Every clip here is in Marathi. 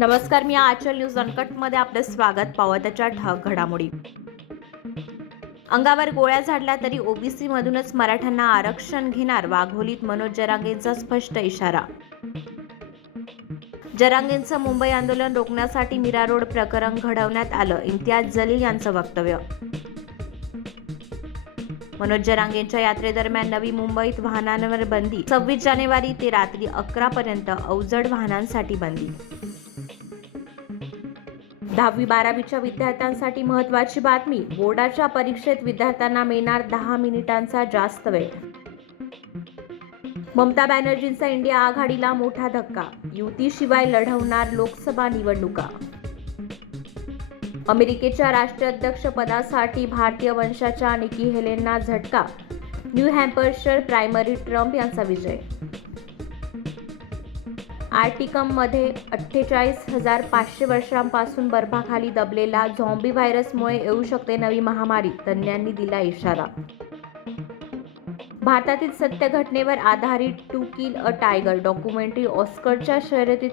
नमस्कार, मी आचल न्यूज अनकटमध्ये आपलं स्वागत. पावत्याच्या ठळक घडामोडी. अंगावर गोळ्या झाडल्या तरी ओबीसी मधूनच मराठ्यांना आरक्षण घेणार. वाघोलीत मनोज जरांगेंचा स्पष्ट इशारा. जरांगेंचं मुंबई आंदोलन रोखण्यासाठी मीरा रोड प्रकरण घडवण्यात आलं. इम्तियाज जलील यांचं वक्तव्य. मनोज जरांगेंच्या यात्रेदरम्यान नवी मुंबईत वाहनांवर बंदी. 26 जानेवारी ते रात्री 11 पर्यंत अवजड वाहनांसाठी बंदी. 10वी-12वीच्या विद्यार्थ्यांसाठी महत्त्वाची बातमी. बोर्डाच्या परीक्षेत विद्यार्थ्यांना मिळणार 10 मिनिटांचा जास्त वेळ. ममता बॅनर्जींचा इंडिया आघाडीला मोठा धक्का. युतीशिवाय लढवणार लोकसभा निवडणुका. अमेरिकेच्या राष्ट्राध्यक्षपदासाठी भारतीय वंशाच्या निकी हेलेंना झटका. न्यू हॅम्पशायर प्रायमरी ट्रम्प यांचा विजय. आर्टिकममध्ये 48,500 वर्षांपासून बर्फाखाली दबलेला झॉम्बी व्हायरसमुळे येऊ शकते नवी महामारी. तज्ज्ञांनी दिला इशारा. भारतातील सत्य घटनेवर आधारित to kill a tiger documentary ऑस्करच्या शर्यतीत.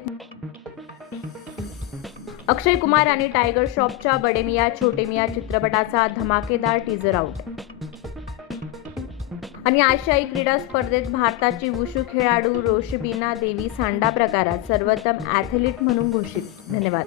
अक्षय कुमार आणि टायगर श्रॉफच्या बडे मियां छोटे मियां चित्रपटाचा धमाकेदार टीझर आउट. आणि आशियाई क्रीडा स्पर्धेत भारताची वुशू खेळाडू रोशबीना देवी सांडा प्रकारात सर्वोत्तम ॲथलीट म्हणून घोषित. धन्यवाद.